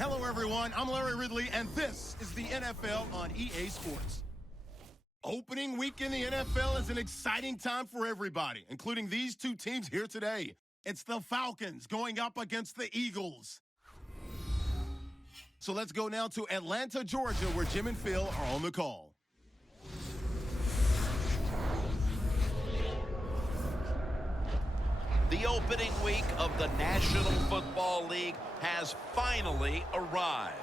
Hello, everyone. I'm Larry Ridley, and this is the NFL on EA Sports. Opening week in the NFL is an exciting time for everybody, including these two teams here today. It's the Falcons going up against the Eagles. So let's go now to Atlanta, Georgia, where Jim and Phil are on the call. The opening week of the National Football League has finally arrived.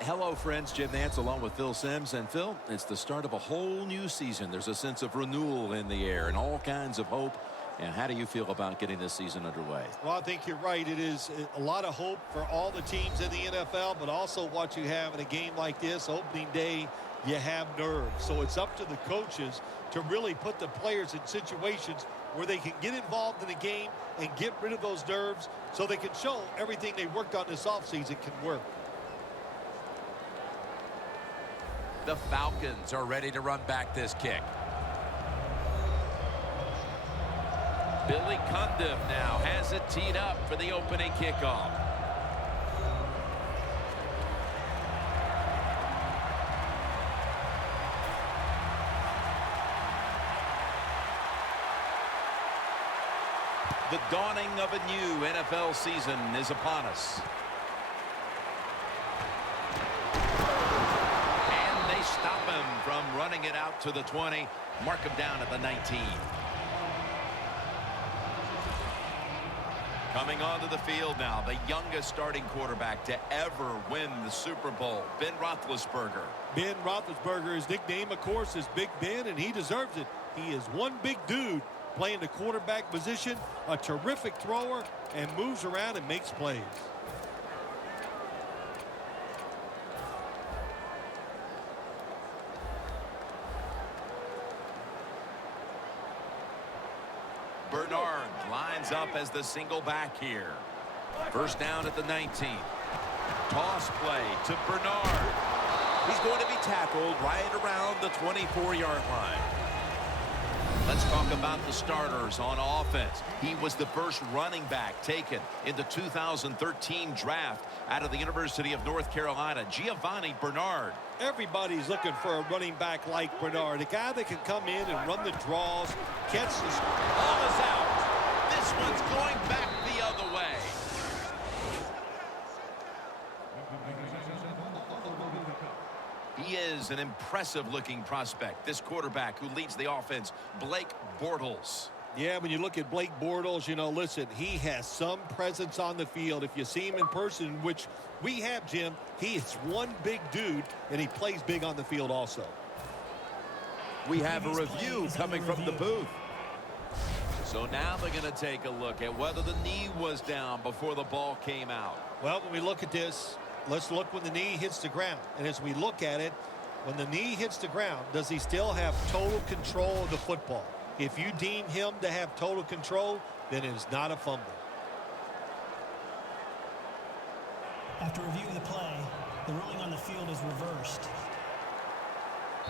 Hello, friends. Jim Nantz along with Phil Simms. And Phil, it's the start of a whole new season. There's a sense of renewal in the air and all kinds of hope. And how do you feel about getting this season underway? Well, I think you're right. It is a lot of hope for all the teams in the NFL, but also what you have in a game like this, opening day, you have nerves. So it's up to the coaches to really put the players in situations where they can get involved in the game and get rid of those nerves so they can show everything they worked on this offseason can work. The Falcons are ready to run back this kick. Billy Cundiff now has it teed up for the opening kickoff. The dawning of a new NFL season is upon us. And they stop him from running it out to the 20. Mark him down at the 19. Coming onto the field now, the youngest starting quarterback to ever win the Super Bowl, Ben Roethlisberger. Ben Roethlisberger, his nickname, of course, is Big Ben, and he deserves it. He is one big dude playing the quarterback position, a terrific thrower, and moves around and makes plays. Bernard lines up as the single back here. First down at the 19. Toss play to Bernard. He's going to be tackled right around the 24-yard line. Let's talk about the starters on offense. He was the first running back taken in the 2013 draft out of the University of North Carolina, Giovanni Bernard. Everybody's looking for a running back like Bernard, a guy that can come in and run the draws, catch the... Ball is out. This one's going back the other way. He is an impressive-looking prospect, this quarterback who leads the offense, Blake Bortles. Yeah, when you look at Blake Bortles, you know, listen, he has some presence on the field. If you see him in person, which we have, Jim, he is one big dude, and he plays big on the field also. We have a review coming from the booth. So now they're going to take a look at whether the knee was down before the ball came out. Well, when we look at this, let's look when the knee hits the ground. And as we look at it, when the knee hits the ground, does he still have total control of the football? If you deem him to have total control, then it is not a fumble. After reviewing the play, the ruling on the field is reversed.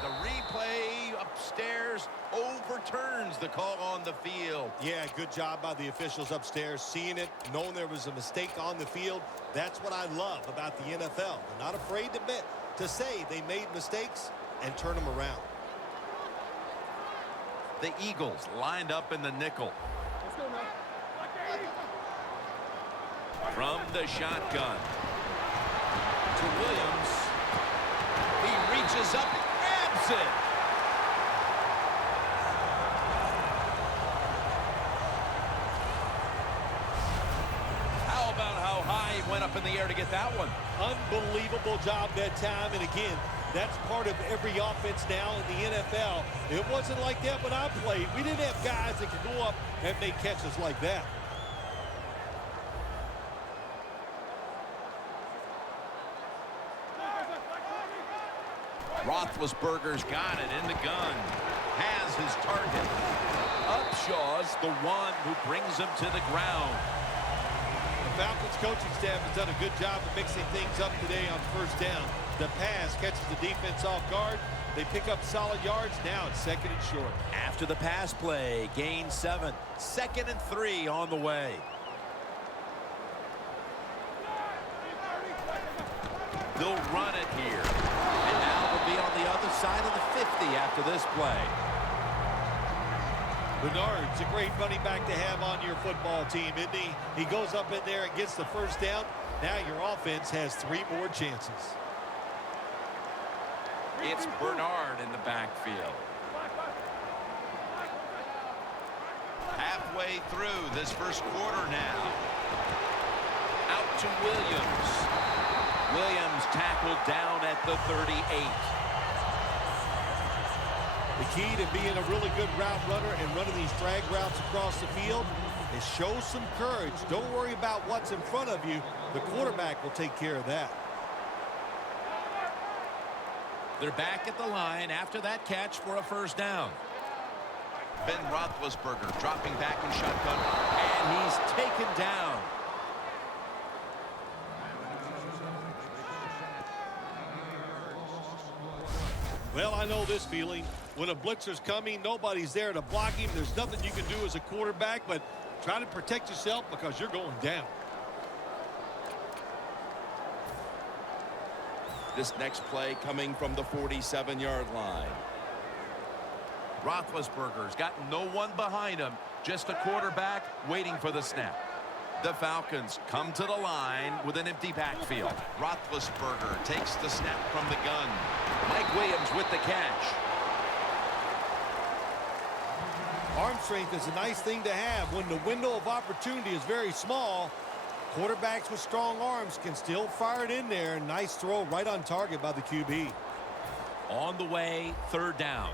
The replay upstairs overturns the call on the field. Yeah, good job by the officials upstairs, seeing it, knowing there was a mistake on the field. That's what I love about the NFL. They're not afraid to admit, to say they made mistakes and turn them around. The Eagles lined up in the nickel. Let's go, man. From the shotgun to Williams. He reaches up and grabs it. How about how high he went up in the air to get that one? Unbelievable job that time. And again, that's part of every offense now in the NFL. It wasn't like that when I played. We didn't have guys that could go up and make catches like that. Roethlisberger's got it in the gun. Has his target. Upshaw's the one who brings him to the ground. Falcons coaching staff has done a good job of mixing things up today on first down. The pass catches the defense off guard. They pick up solid yards. Now it's 2nd and short. After the pass play, gain 7. 2nd and 3 on the way. They'll run it here. And now they'll be on the other side of the 50 after this play. Bernard's a great running back to have on your football team, isn't he? He goes up in there and gets the first down. Now your offense has 3 more chances. It's Bernard in the backfield. Halfway through this first quarter now. Out to Williams. Williams tackled down at the 38. The key to being a really good route runner and running these drag routes across the field is show some courage. Don't worry about what's in front of you. The quarterback will take care of that. They're back at the line after that catch for a first down. Ben Roethlisberger dropping back in shotgun. And he's taken down. Well, I know this feeling. When a blitzer's coming, nobody's there to block him. There's nothing you can do as a quarterback, but try to protect yourself because you're going down. This next play coming from the 47-yard line. Roethlisberger's got no one behind him. Just a quarterback waiting for the snap. The Falcons come to the line with an empty backfield. Roethlisberger takes the snap from the gun. Mike Williams with the catch. Arm strength is a nice thing to have. When the window of opportunity is very small, quarterbacks with strong arms can still fire it in there. Nice throw right on target by the QB. On the way, 3rd down.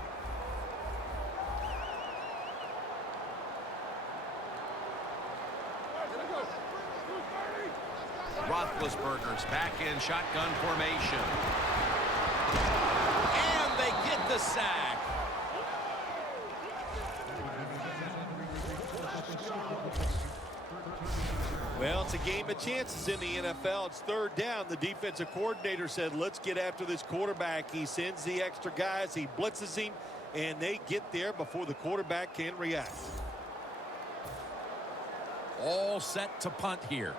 Roethlisberger's back in shotgun formation. And they get the sack. Well, it's a game of chances in the NFL. It's 3rd down. The defensive coordinator said, let's get after this quarterback. He sends the extra guys. He blitzes him, and they get there before the quarterback can react. All set to punt here.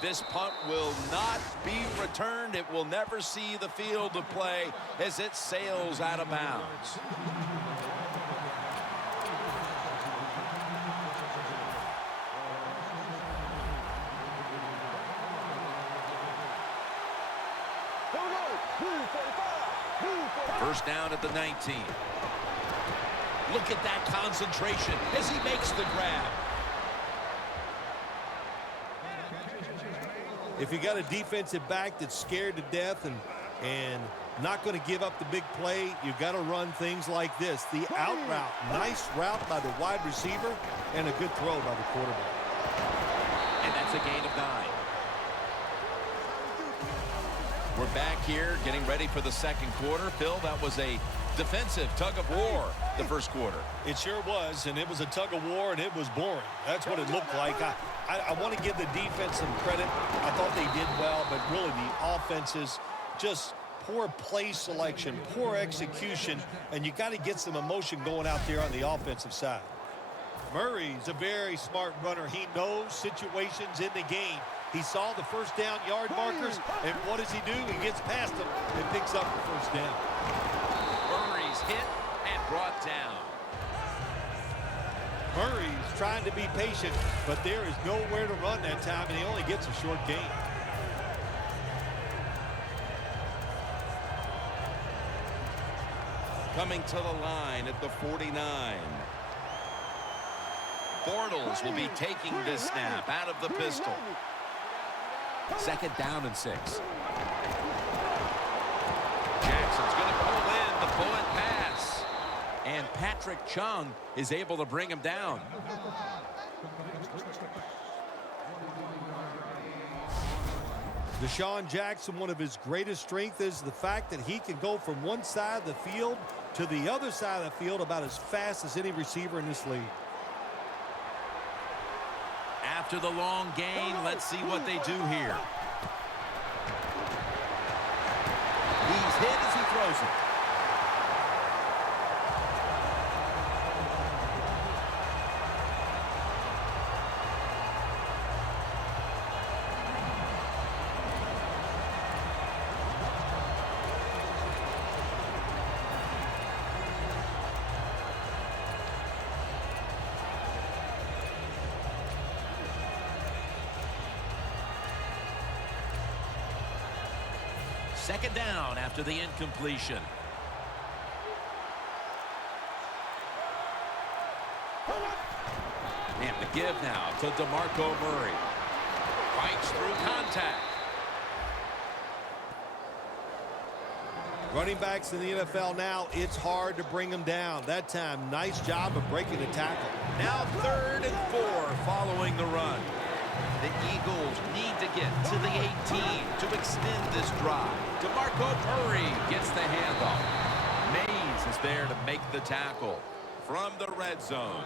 This punt will not be returned. It will never see the field of play as it sails out of bounds. First down at the 19. Look at that concentration as he makes the grab. If you got a defensive back that's scared to death and not going to give up the big play, you've got to run things like this. The out route, nice route by the wide receiver, and a good throw by the quarterback. And that's a gain of 9. We're back here getting ready for the 2nd quarter. Phil, that was a defensive tug of war the first quarter. It sure was, and it was a tug of war, and it was boring. That's what it looked like. I want to give the defense some credit. I thought they did well, but really the offenses, just poor play selection, poor execution, and you got to get some emotion going out there on the offensive side. Murray's a very smart runner. He knows situations in the game. He saw the first down yard markers, and what does he do? He gets past them and picks up the first down. Murray's hit and brought down. Murray's trying to be patient, but there is nowhere to run that time, and he only gets a short gain. Coming to the line at the 49. Bortles will be taking this snap out of the pistol. 2nd down and 6. Jackson's going to pull in the bullet pass. And Patrick Chung is able to bring him down. Deshaun Jackson, one of his greatest strengths is the fact that he can go from one side of the field to the other side of the field about as fast as any receiver in this league. After the long gain, let's see what they do here. He's hit as he throws it. Second down after the incompletion. And the give now to DeMarco Murray. Fights through contact. Running backs in the NFL now, it's hard to bring them down. That time, nice job of breaking the tackle. Now 3rd and 4 following the run. The Eagles need to get to the 18 to extend this drive. DeMarco Murray gets the handoff. Mays is there to make the tackle from the red zone.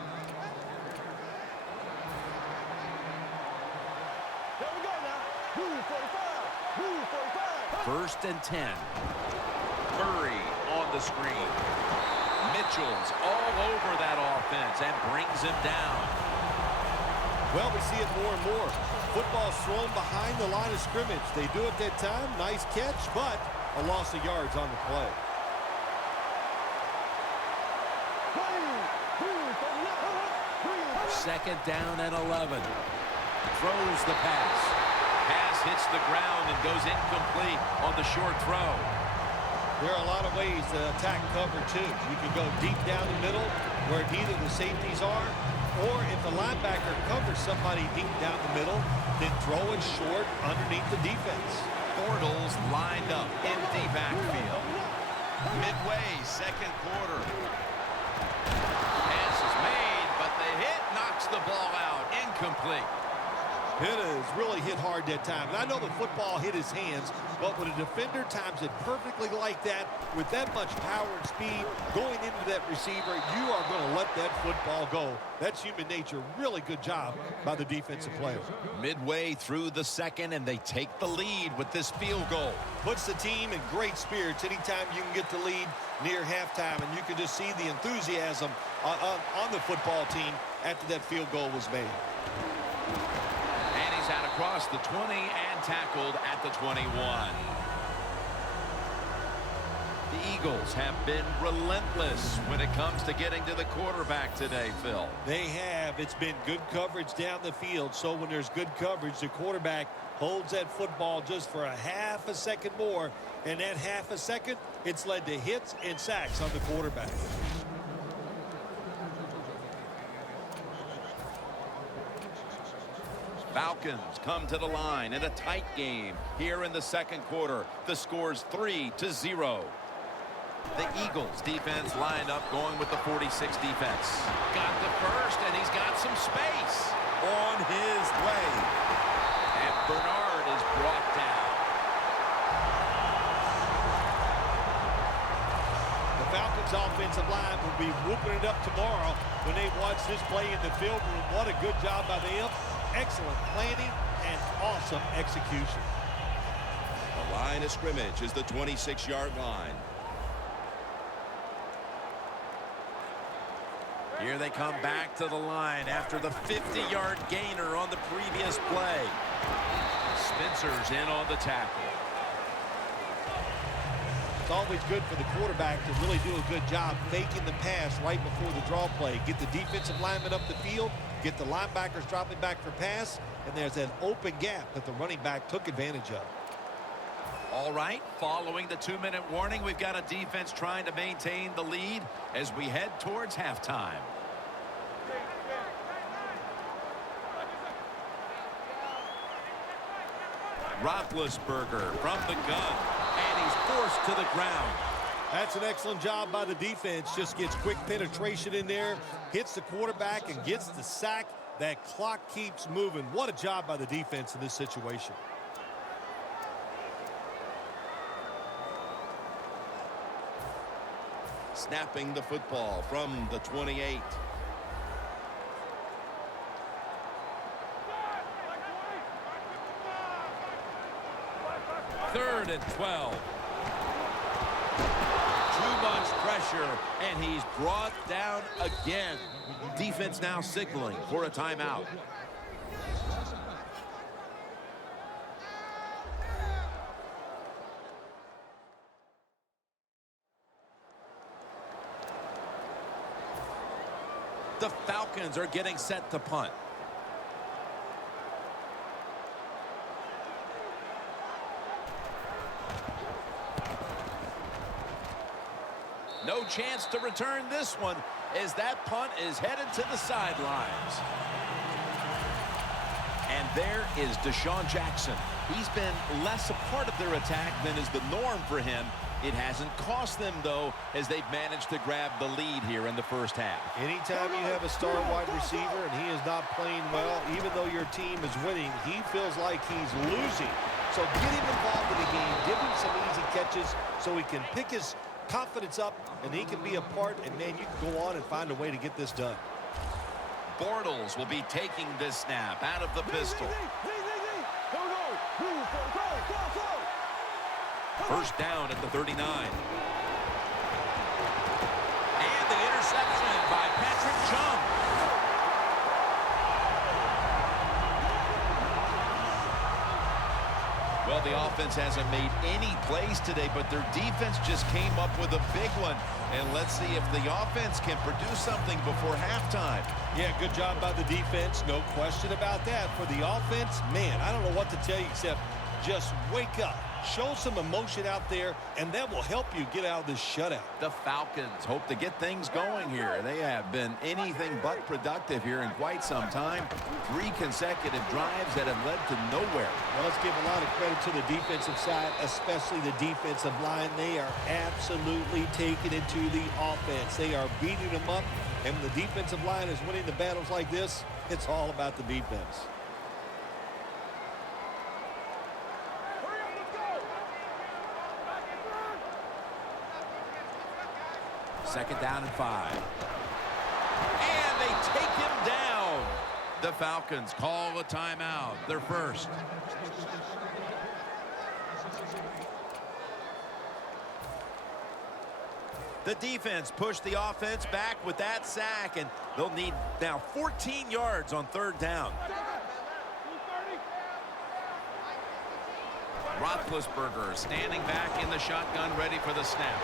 Here we go now. 45. 1st and 10. Murray on the screen. Mitchell's all over that offense and brings him down. Well, we see it more and more. Football's thrown behind the line of scrimmage. They do it that time. Nice catch, but a loss of yards on the play. Second down and 11. Throws the pass. Pass hits the ground and goes incomplete on the short throw. There are a lot of ways to attack cover, too. You can go deep down the middle where neither the safeties are, or if the linebacker covers somebody deep down the middle, then throw it short underneath the defense. Bortles lined up, empty backfield. Midway, second quarter. Pass is made, but the hit knocks the ball out. Incomplete. It has really hit hard that time. And I know the football hit his hands, but when a defender times it perfectly like that, with that much power and speed going into that receiver, you are going to let that football go. That's human nature. Really good job by the defensive player. Midway through the second, and they take the lead with this field goal. Puts the team in great spirits anytime you can get the lead near halftime, and you can just see the enthusiasm on the football team after that field goal was made. And he's out across the 20 and tackled at the 21. The Eagles have been relentless when it comes to getting to the quarterback today, Phil. They have. It's been good coverage down the field. So when there's good coverage, the quarterback holds that football just for a half a second more. And that half a second, it's led to hits and sacks on the quarterback. Falcons come to the line in a tight game here in the second quarter. The score's 3-0. The Eagles defense lined up going with the 46 defense. Got the first, and he's got some space on his way. And Bernard is brought down. The Falcons offensive line will be whooping it up tomorrow when they watch this play in the film room. What a good job by them. Excellent planning and awesome execution. The line of scrimmage is the 26-yard line. Here they come back to the line after the 50-yard gainer on the previous play. Spencer's in on the tackle. It's always good for the quarterback to really do a good job faking the pass right before the draw play. Get the defensive lineman up the field, get the linebackers dropping back for pass, and there's an open gap that the running back took advantage of. All right, following the 2-minute warning, we've got a defense trying to maintain the lead as we head towards halftime. Roethlisberger from the gun, and he's forced to the ground. That's an excellent job by the defense. Just gets quick penetration in there, hits the quarterback, and gets the sack. That clock keeps moving. What a job by the defense in this situation. snapping the football from the 28. Third and 12. Too much pressure, and he's brought down again. Defense now signaling for a timeout. The Falcons are getting set to punt. No chance to return this one as that punt is headed to the sidelines. And there is Deshaun Jackson. He's been less a part of their attack than is the norm for him. It hasn't cost them, though, as they've managed to grab the lead here in the first half. Anytime you have a star wide receiver and he is not playing well, even though your team is winning, he feels like he's losing. So get him involved in the game, give him some easy catches so he can pick his confidence up and he can be a part, and man, you can go on and find a way to get this done. Bortles will be taking this snap out of the pistol. First down at the 39. And the interception by Patrick Chung. Well, the offense hasn't made any plays today, but their defense just came up with a big one. And let's see if the offense can produce something before halftime. Yeah, good job by the defense. No question about that. For the offense, man, I don't know what to tell you except just wake up. Show some emotion out there, and that will help you get out of this shutout. The Falcons hope to get things going here. They have been anything but productive here in quite some time. 3 consecutive drives that have led to nowhere. Well, let's give a lot of credit to the defensive side, especially the defensive line. They are absolutely taking it to the offense. They are beating them up, and when the defensive line is winning the battles like this, it's all about the defense. Second down and 5. And they take him down. The Falcons call a timeout. Their first. The defense pushed the offense back with that sack, and they'll need now 14 yards on third down. Roethlisberger standing back in the shotgun, ready for the snap.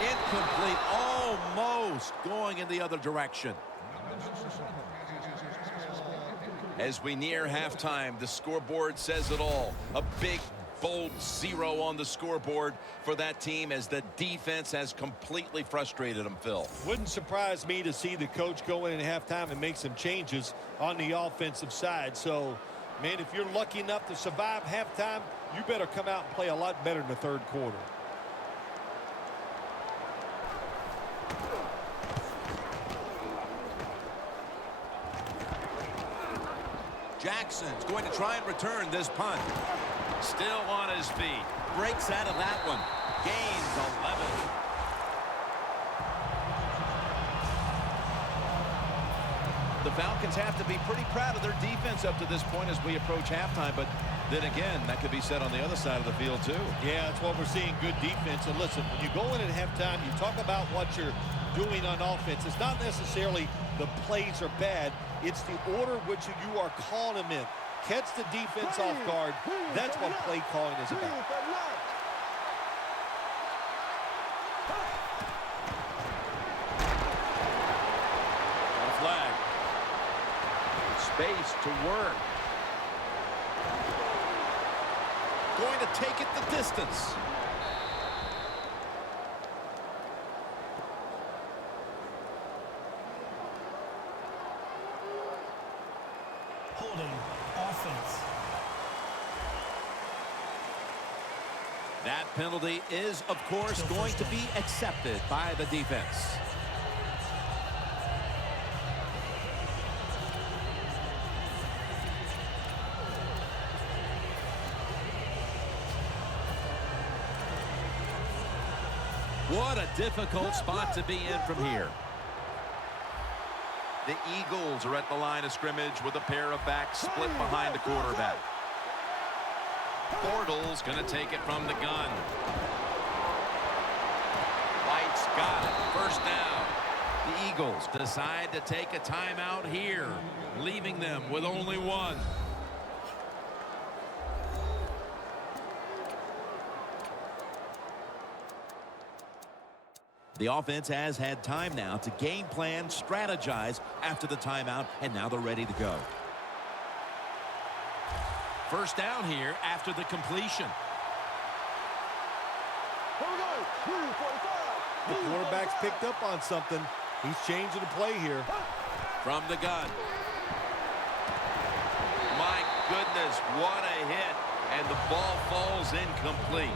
Incomplete, almost going in the other direction. As we near halftime, the scoreboard says it all. A big, bold 0 on the scoreboard for that team as the defense has completely frustrated them, Phil. Wouldn't surprise me to see the coach go in at halftime and make some changes on the offensive side. So, man, if you're lucky enough to survive halftime, you better come out and play a lot better in the third quarter. Jackson's going to try and return this punt. Still on his feet. Breaks out of that one. Gains 11. The Falcons have to be pretty proud of their defense up to this point as we approach halftime, but then again, that could be said on the other side of the field too. Yeah, that's what we're seeing, good defense. And listen, when you go in at halftime, you talk about what you're doing on offense. It's not necessarily the plays are bad. It's the order which you are calling them in. Catch the defense off guard. That's what play calling is about. A flag. Space to work. Going to take it the distance. Holding offense. That penalty is, of course, going to be accepted by the defense. What a difficult spot to be in from here. The Eagles are at the line of scrimmage with a pair of backs split behind the quarterback. Bortles going to take it from the gun. White's got it. First down. The Eagles decide to take a timeout here, leaving them with only one. The offense has had time now to game plan, strategize after the timeout, and now they're ready to go. First down here after the completion. The quarterback's picked up on something. He's changing the play here. From the gun. My goodness, what a hit. And the ball falls incomplete.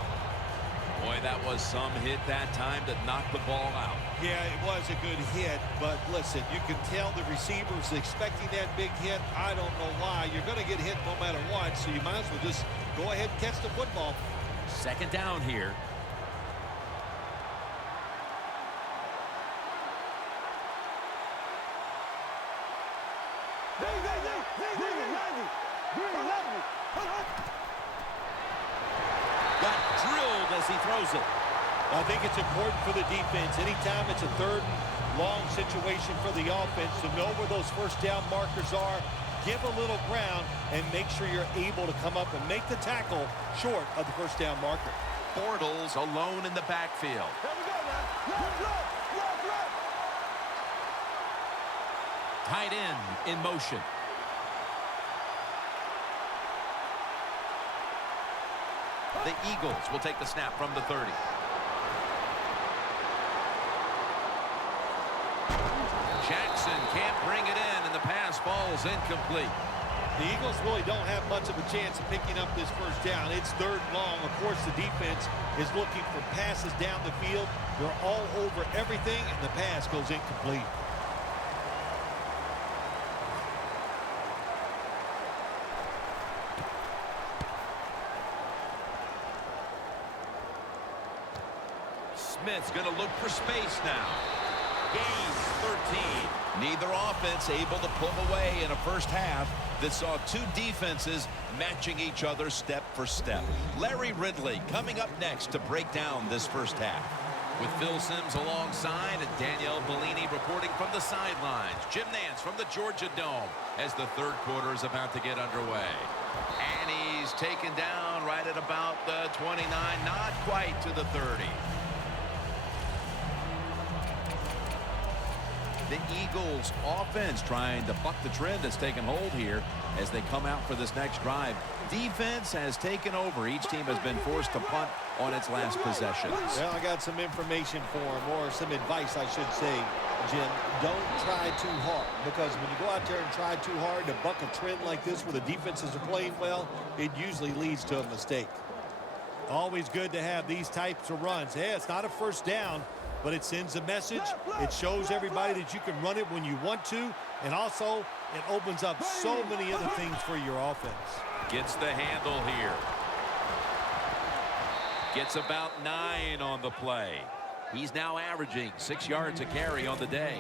Boy, that was some hit that time to knock the ball out. Yeah, it was a good hit, but listen, you can tell the receiver's expecting that big hit. I don't know why. You're going to get hit no matter what, so you might as well just go ahead and catch the football. Second down here. Got drilled as he throws it. I think it's important for the defense. Anytime it's a third and long situation for the offense to know where those first down markers are, give a little ground, and make sure you're able to come up and make the tackle short of the first down marker. Bortles alone in the backfield. Tight end in motion. The Eagles will take the snap from the 30. Jackson can't bring it in, and the pass falls incomplete. The Eagles really don't have much of a chance of picking up this first down. It's third and long. Of course, the defense is looking for passes down the field. They're all over everything, and the pass goes incomplete. Smith's going to look for space now. Gain 13. Neither offense able to pull away in a first half that saw two defenses matching each other step for step. Larry Ridley coming up next to break down this first half. With Phil Simms alongside and Danielle Bellini reporting from the sidelines. Jim Nantz from the Georgia Dome as the third quarter is about to get underway. And he's taken down right at about the 29, not quite to the 30. The Eagles offense trying to buck the trend that's taken hold here as they come out for this next drive. Defense has taken over. Each team has been forced to punt on its last possessions. Well, I got some information for him, or some advice, I should say, Jim. Don't try too hard, because when you go out there and try too hard to buck a trend like this where the defenses are playing well, it usually leads to a mistake. Always good to have these types of runs. Yeah, it's not a first down, but it sends a message. It shows everybody that you can run it when you want to, and also it opens up so many other things for your offense. Gets the handle here. Gets about 9 on the play. He's now averaging 6 yards a carry on the day.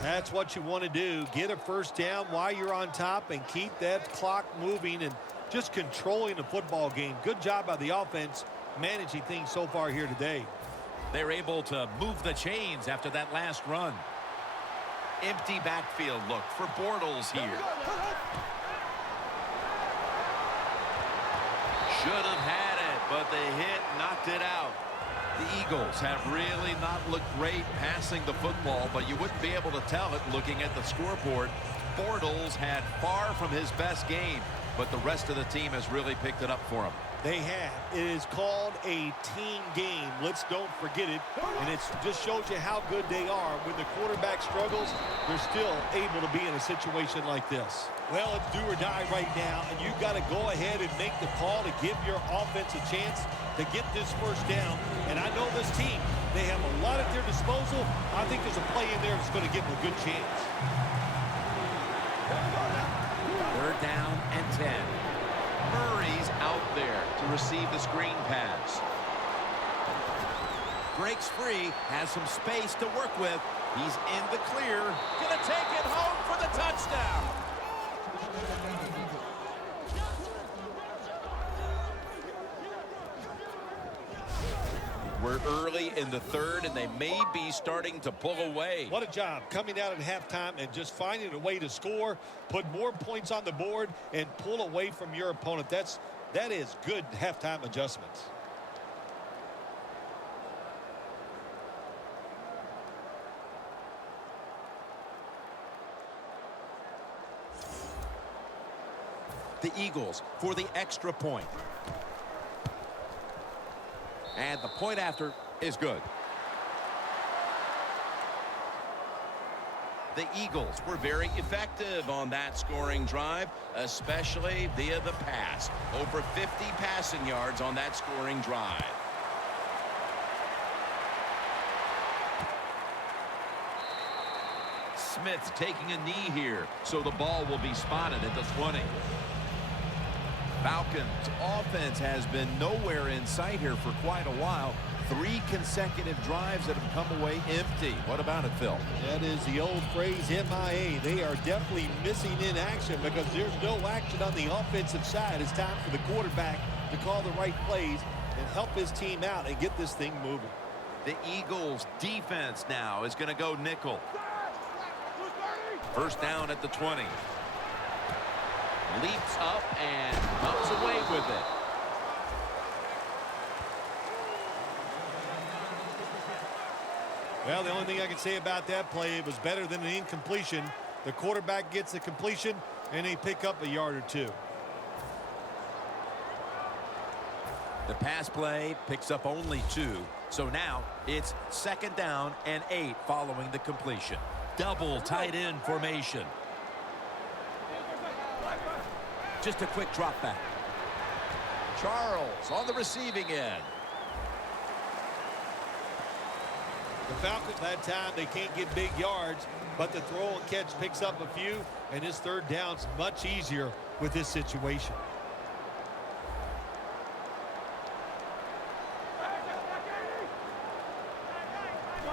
That's what you want to do. Get a first down while you're on top and keep that clock moving and just controlling the football game. Good job by the offense managing things so far here today. They're able to move the chains after that last run. Empty backfield look for Bortles here. Should have had it, but the hit knocked it out. The Eagles have really not looked great passing the football, but you wouldn't be able to tell it looking at the scoreboard. Bortles had far from his best game, but the rest of the team has really picked it up for him. They have. It is called a team game. Let's don't forget it. And it just shows you how good they are. When the quarterback struggles, they're still able to be in a situation like this. Well, it's do or die right now, and you've got to go ahead and make the call to give your offense a chance to get this first down. And I know this team, they have a lot at their disposal. I think there's a play in there that's going to give them a good chance. Third down and 10. Murray's out there to receive the screen pass. breaks free, has some space to work with. He's in the clear. Gonna take it home for the touchdown. We're early in the third, and they may be starting to pull away. What a job coming out at halftime and just finding a way to score, put more points on the board, and pull away from your opponent. That is good halftime adjustments. The Eagles for the extra point. And the point after is good. The Eagles were very effective on that scoring drive, especially via the pass. Over 50 passing yards on that scoring drive. Smith taking a knee here, so the ball will be spotted at the 20. Falcons offense has been nowhere in sight here for quite a while. 3 consecutive drives that have come away empty. What about it, Phil? That is the old phrase, MIA. They are definitely missing in action because there's no action on the offensive side. It's time for the quarterback to call the right plays and help his team out and get this thing moving. The Eagles defense now is going to go nickel. First down at the 20. Leaps up and comes away with it. Well, the only thing I can say about that play, it was better than an incompletion. The quarterback gets the completion, and they pick up a yard or 2. The pass play picks up only 2. So now it's 2nd down and 8 following the completion. Double tight end formation. Just a quick drop back. Charles on the receiving end. The Falcons that time, they can't get big yards, but the throw and catch picks up a few, and his 3rd down's much easier with this situation.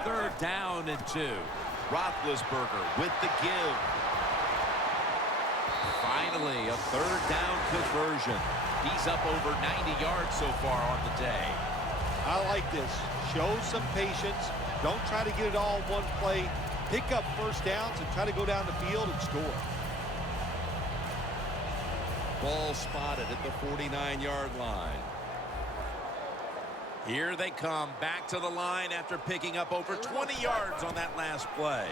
Third down and 2. Roethlisberger with the give. Finally, a 3rd down conversion. He's up over 90 yards so far on the day. I like this. Show some patience. Don't try to get it all in one play. Pick up first downs and try to go down the field and score. Ball spotted at the 49-yard line. Here they come back to the line after picking up over 20 yards on that last play.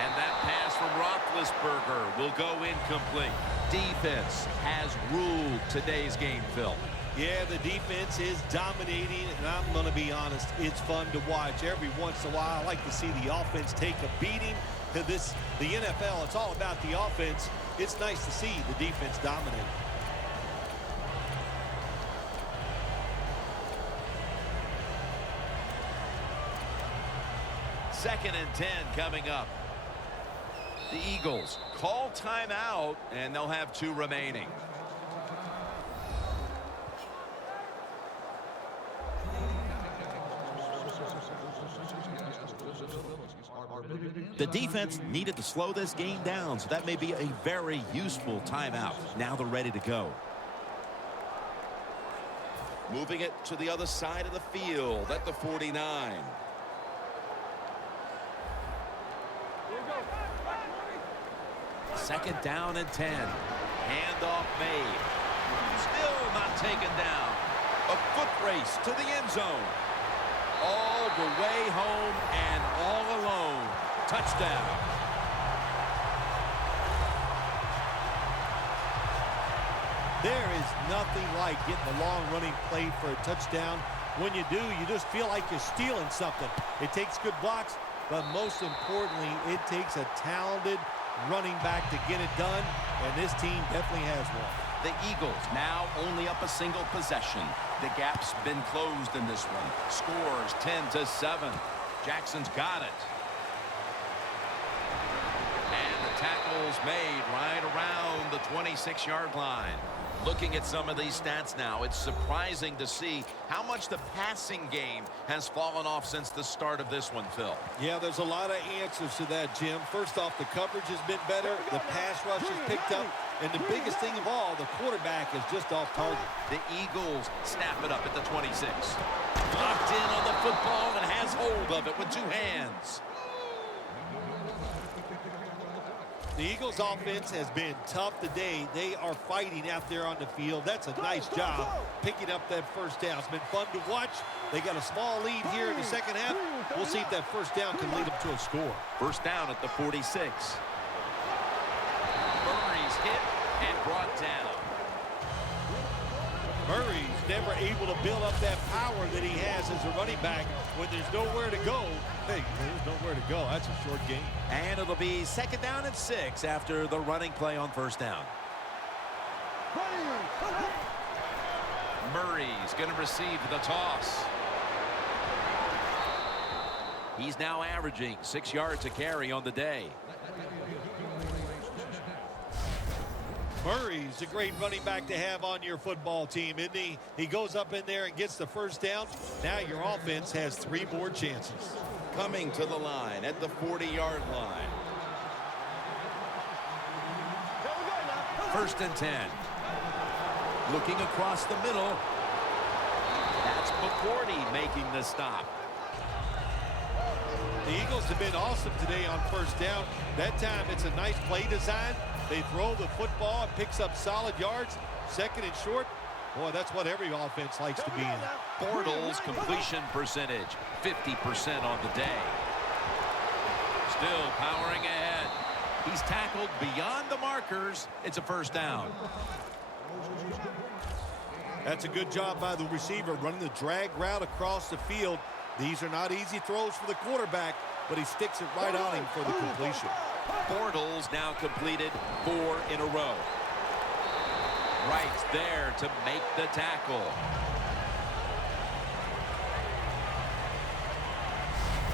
And that pass from Roethlisberger will go incomplete. Defense has ruled today's game, Phil. Yeah, the defense is dominating, and I'm going to be honest, it's fun to watch. Every once in a while, I like to see the offense take a beating. To the NFL, it's all about the offense. It's nice to see the defense dominate. Second and 10 coming up. The Eagles call timeout, and they'll have 2 remaining. The defense needed to slow this game down, so that may be a very useful timeout. Now they're ready to go. Moving it to the other side of the field at the 49. Second down and 10. Handoff made. Still not taken down. A foot race to the end zone. All the way home and all alone. Touchdown. There is nothing like getting a long running play for a touchdown. When you do, you just feel like you're stealing something. It takes good blocks, but most importantly, it takes a talented running back to get it done, and this team definitely has one. The Eagles now only up a single possession. The gap's been closed in this one. Scores 10-7. Jackson's got it. And the tackle's made right around the 26-yard line. Looking at some of these stats now, it's surprising to see how much the passing game has fallen off since the start of this one, Phil. Yeah, there's a lot of answers to that, Jim. First off, the coverage has been better. The pass rush has picked up. And the biggest thing of all, the quarterback is just off target. The Eagles snap it up at the 26. Locked in on the football and has hold of it with two hands. The Eagles offense has been tough today. They are fighting out there on the field. That's a nice job picking up that first down. It's been fun to watch. They got a small lead here in the second half. We'll see if that first down can lead them to a score. First down at the 46. Murray's hit and brought down. Murray's never able to build up that power that he has as a running back. When there's nowhere to go, hey, there's nowhere to go. That's a short game. And it'll be second down and 6 after the running play on first down. Murray's going to receive the toss. He's now averaging 6 yards a carry on the day. Murray's a great running back to have on your football team, isn't he? He goes up in there and gets the first down. Now your offense has 3 more chances. Coming to the line at the 40-yard line. First and 10. Looking across the middle. That's McCourty making the stop. The Eagles have been awesome today on first down. That time it's a nice play design. They throw the football. It picks up solid yards. Second and short. Boy, that's what every offense likes to be in. Bortles' completion percentage, 50% on the day. Still powering ahead. He's tackled beyond the markers. It's a first down. That's a good job by the receiver running the drag route across the field. These are not easy throws for the quarterback, but he sticks it right on him for the completion. Bortles now completed 4 in a row. Right there to make the tackle.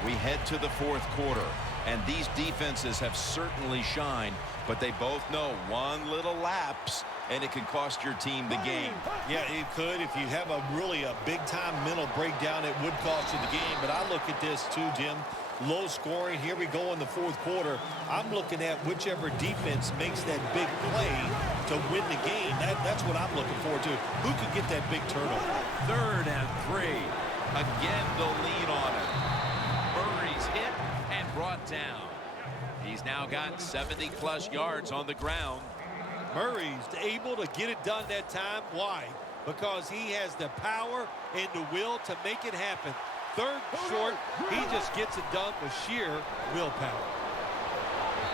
We head to the fourth quarter, and these defenses have certainly shined, but they both know one little lapse, and it can cost your team the game. Yeah, it could. If you have a big-time mental breakdown, it would cost you the game. But I look at this too, Jim. Low scoring. Here we go in the fourth quarter. I'm looking at whichever defense makes that big play to win the game. That's what I'm looking forward to. Who could get that big turnover? Third and 3. Again, the lean on it. Murray's hit and brought down. He's now got 70-plus yards on the ground. Murray's able to get it done that time. Why? Because he has the power and the will to make it happen. Third short, he just gets it done with sheer willpower.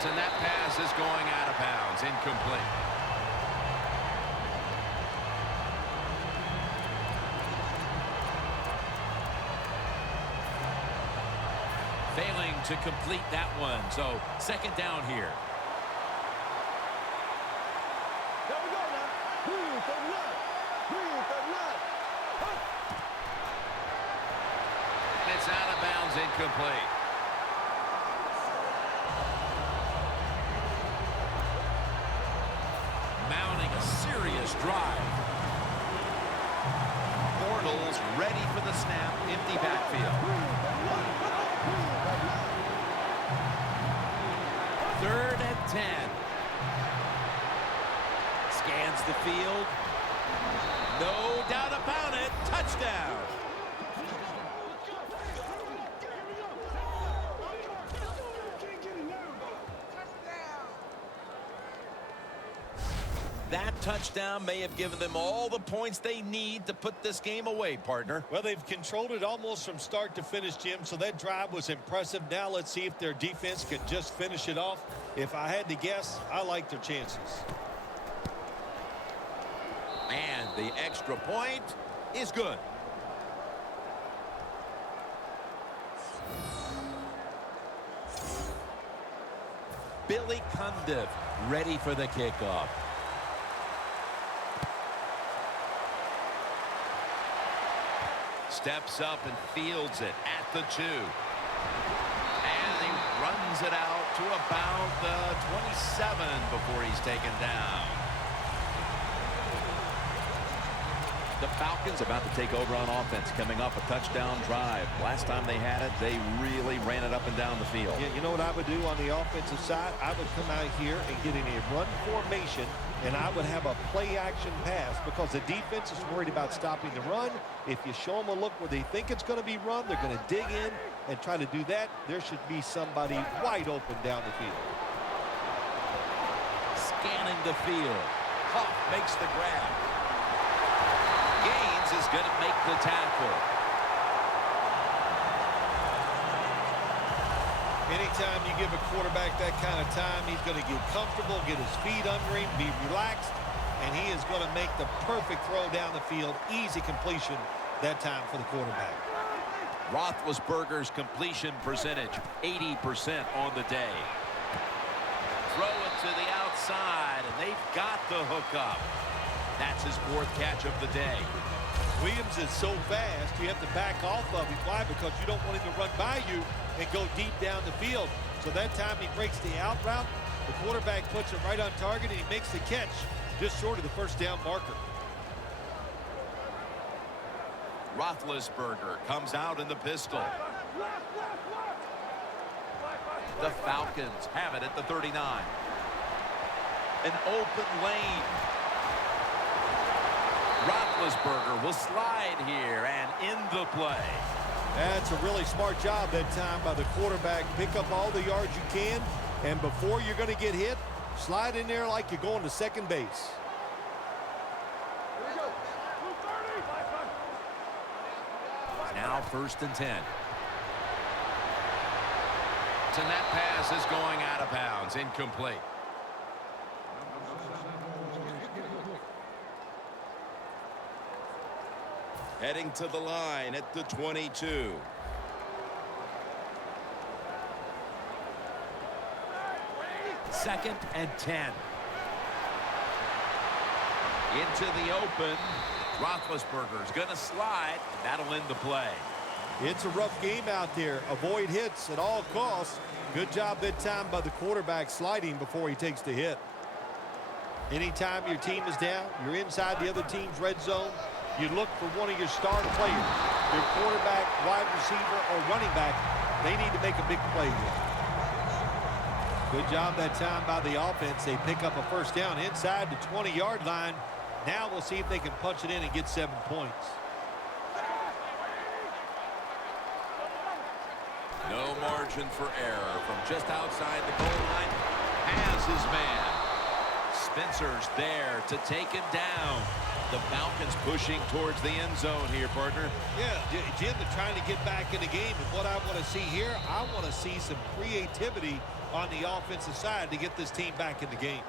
And that pass is going out of bounds, incomplete. Failing to complete that one, so second down here. It's out of bounds, incomplete. Mounting a serious drive. Bortles ready for the snap, empty backfield. Third and 10. Scans the field. No doubt about it. Touchdown. That touchdown may have given them all the points they need to put this game away, partner. Well, they've controlled it almost from start to finish, Jim, so that drive was impressive. Now let's see if their defense can just finish it off. If I had to guess, I like their chances. And the extra point is good. Billy Cundiff ready for the kickoff. Steps up and fields it at the 2. And he runs it out to about the 27 before he's taken down. The Falcons about to take over on offense, coming up a touchdown drive. Last time they had it, they really ran it up and down the field. Yeah, you know what I would do on the offensive side? I would come out here and get in a run formation, and I would have a play-action pass because the defense is worried about stopping the run. If you show them a look where they think it's going to be run, they're going to dig in and try to do that. There should be somebody wide open down the field. Scanning the field. Huff makes the grab. Gaines is going to make the tackle. Anytime you give a quarterback that kind of time, he's going to get comfortable, get his feet under him, be relaxed, and he is going to make the perfect throw down the field. Easy completion that time for the quarterback. Roethlisberger's completion percentage, 80% on the day. Throw it to the outside, and they've got the hook up. That's his 4th catch of the day. Williams is so fast, you have to back off of him. Why? Because you don't want him to run by you and go deep down the field. So that time he breaks the out route, the quarterback puts it right on target, and he makes the catch just short of the first down marker. Roethlisberger comes out in the pistol. The Falcons have it at the 39. An open lane. Roethlisberger will slide here and in the play. That's a really smart job that time by the quarterback. Pick up all the yards you can, and before you're going to get hit, slide in there like you're going to second base. Now 1st and 10. And that pass is going out of bounds, incomplete. Heading to the line at the 22. Second and 10. Into the open. Roethlisberger's going to slide. That'll end the play. It's a rough game out there. Avoid hits at all costs. Good job that time by the quarterback sliding before he takes the hit. Anytime your team is down, you're inside the other team's red zone, you look for one of your star players, your quarterback, wide receiver, or running back. They need to make a big play here. Good job that time by the offense. They pick up a first down inside the 20-yard line. Now we'll see if they can punch it in and get 7 points. No margin for error from just outside the goal line. Has his man. Spencer's there to take him down. The Falcons pushing towards the end zone here, partner. Yeah, Jim, they're trying to get back in the game. And what I want to see here, I want to see some creativity on the offensive side to get this team back in the game.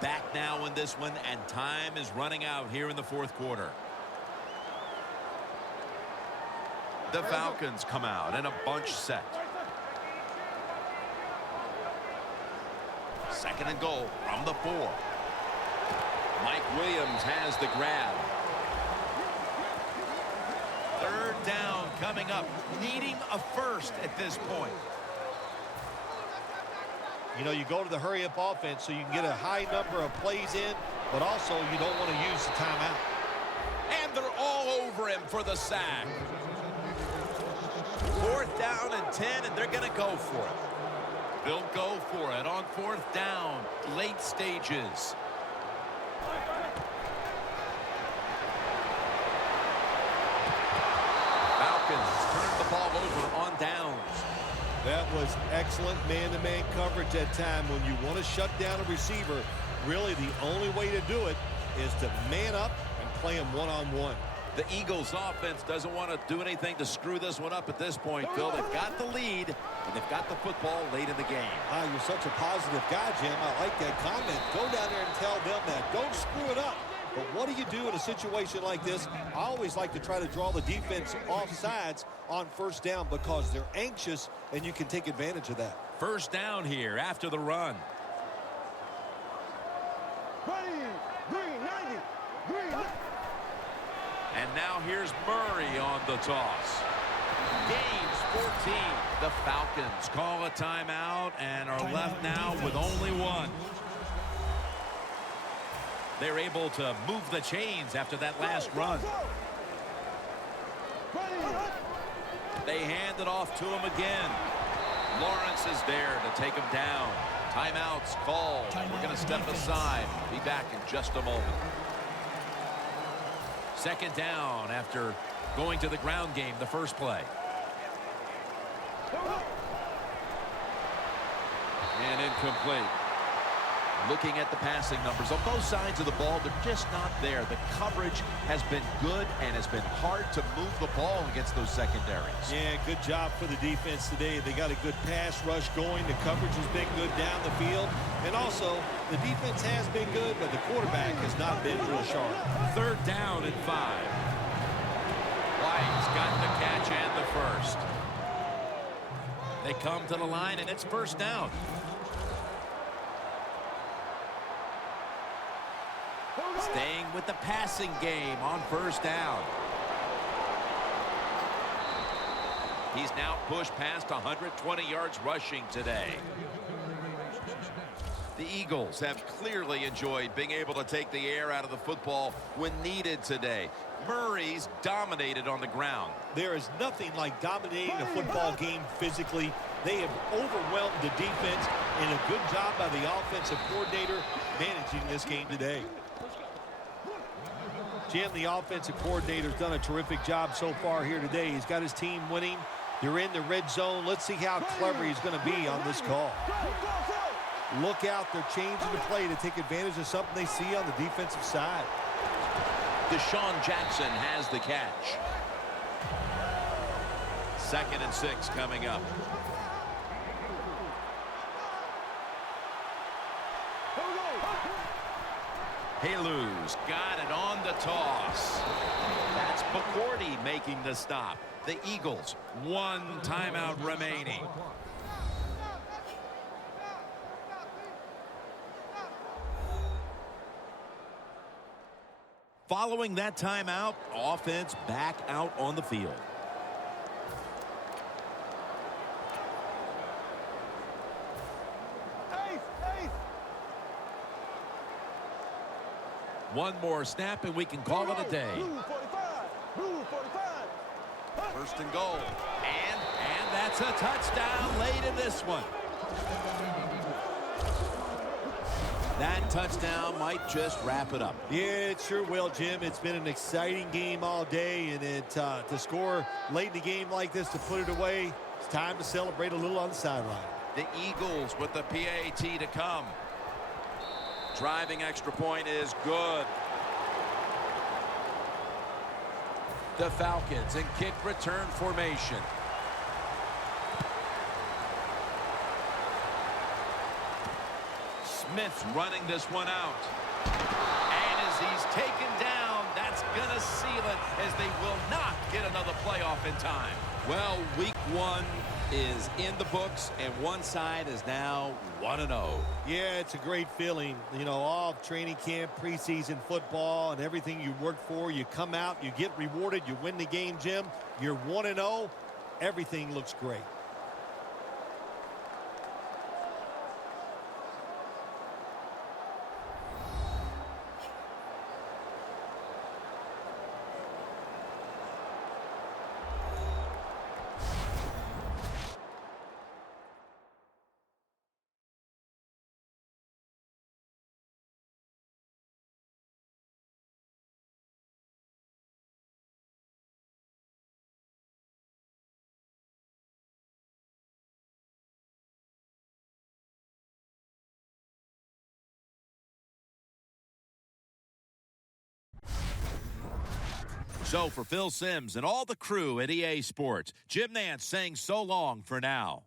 Back now in this one, and time is running out here in the 4th quarter. The Falcons come out in a bunch set. 2nd and goal from the 4. Mike Williams has the grab. 3rd down coming up, needing a first at this point. You know, you go to the hurry-up offense so you can get a high number of plays in, but also you don't want to use the timeout. And they're all over him for the sack. 4th down and 10, and they're going to go for it. They'll go for it on 4th down, late stages. Falcons turn the ball over on downs. That was excellent man-to-man coverage that time. When you want to shut down a receiver, really the only way to do it is to man up and play him one-on-one. The Eagles offense doesn't want to do anything to screw this one up at this point, Phil. They've got the lead, and they've got the football late in the game. Ah, you're such a positive guy, Jim. I like that comment. Go down there and tell them that. Don't screw it up. But what do you do in a situation like this? I always like to try to draw the defense off sides on 1st down because they're anxious, and you can take advantage of that. 1st down here after the run. And now here's Murray on the toss. Games 14. The Falcons call a timeout and are left now with only 1. They're able to move the chains after that last run. They hand it off to him again. Lawrence is there to take him down. Timeout's called. We're going to step aside. Be back in just a moment. Second down after going to the ground game the first play. And incomplete. Looking at the passing numbers on both sides of the ball, they're just not there. The coverage has been good and has been hard to move the ball against those secondaries. Yeah, good job for the defense today. They got a good pass rush going. The coverage has been good down the field. And also, the defense has been good, but the quarterback has not been real sharp. Third down and 5. White's got the catch and the first. They come to the line, and it's first down. Staying with the passing game on first down. He's now pushed past 120 yards rushing today. The Eagles have clearly enjoyed being able to take the air out of the football when needed today. Murray's dominated on the ground. There is nothing like dominating a football game physically. They have overwhelmed the defense, and a good job by the offensive coordinator managing this game today. Jim, the offensive coordinator's done a terrific job so far here today. He's got his team winning. They're in the red zone. Let's see how clever he's going to be on this call. Look out. They're changing the play to take advantage of something they see on the defensive side. Deshaun Jackson has the catch. 2nd and 6 coming up. Halu's got it on the toss. That's McCourty making the stop. The Eagles, 1 timeout remaining. Following that timeout, offense back out on the field. One more snap and we can call it a day. First and goal. And that's a touchdown late in this one. That touchdown might just wrap it up. Yeah, it sure will, Jim. It's been an exciting game all day, and to score late in the game like this, to put it away, it's time to celebrate a little on the sideline. The Eagles with the PAT to come. Driving extra point is good. The Falcons in kick return formation. Smith running this one out. And as he's taken down, that's going to seal it as they will not get another playoff in time. Well, week 1 is in the books, and one side is now 1-0. Yeah, it's a great feeling. You know, all of training camp, preseason football, and everything you work for, you come out, you get rewarded, you win the game, Jim. You're 1-0. Everything looks great. So for Phil Simms and all the crew at EA Sports, Jim Nantz saying so long for now.